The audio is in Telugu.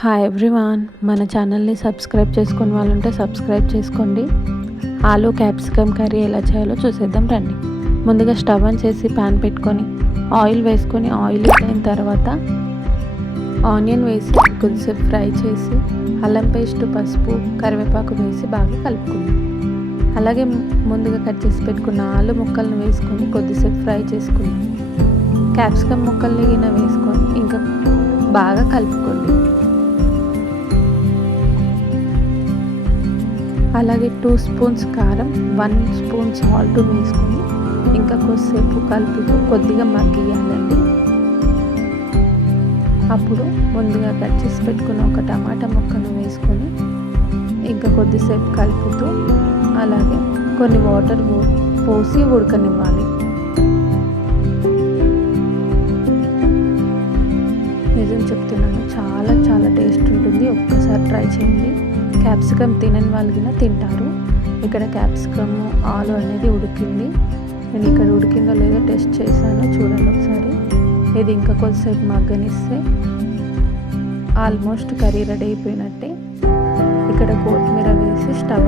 హాయ్ ఎవ్రీవాన్ మన ఛానల్ని సబ్స్క్రైబ్ చేసుకుని వాళ్ళు ఉంటే సబ్స్క్రైబ్ చేసుకోండి. ఆలు క్యాప్సికమ్ కర్రీ ఎలా చేయాలో చూసేద్దాం రండి. ముందుగా స్టవ్ ఆన్ చేసి ప్యాన్ పెట్టుకొని ఆయిల్ వేసుకొని ఆయిల్ అయిన తర్వాత ఆనియన్ వేసి కొద్దిసేపు ఫ్రై చేసి అల్లం పేస్ట్ పసుపు కరివేపాకు వేసి బాగా కలుపుకుందాం. అలాగే ముందుగా కట్ చేసి పెట్టుకున్న ఆలు ముక్కలను వేసుకొని కొద్దిసేపు ఫ్రై చేసుకుందాం. క్యాప్సికమ్ ముక్కల్ని గిన వేసుకొని ఇంకా బాగా కలుపుకోండి. అలాగే టూ స్పూన్స్ కారం వన్ స్పూన్ సాల్ట్ వేసుకొని ఇంకా కొద్దిసేపు కలుపుతూ కొద్దిగా మగ్గియాలండి అప్పుడు ముందుగా కట్ చేసి పెట్టుకున్న ఒక టమాటా ముక్కను వేసుకొని ఇంకా కొద్దిసేపు కలుపుతూ అలాగే కొన్ని వాటర్ పోసి ఉడకనివ్వాలి. నిజం చెప్తున్నాను చాలా చాలా టేస్ట్ ఉంటుంది. ఒక్కసారి ట్రై చేయండి. క్యాప్సికమ్ తినని వాళ్ళకి తింటారు. ఇక్కడ క్యాప్సికమ్ ఆలు అనేది ఉడికింది. నేను ఇక్కడ ఉడికిందో లేదో టెస్ట్ చేశాను చూడండి ఒకసారి. ఇది ఇంకా కొద్దిసేపు మగ్గనిస్తే ఆల్మోస్ట్ కర్రీ రెడీ అయిపోయినట్టే. ఇక్కడ కొత్తిమీర వేసి స్టవ్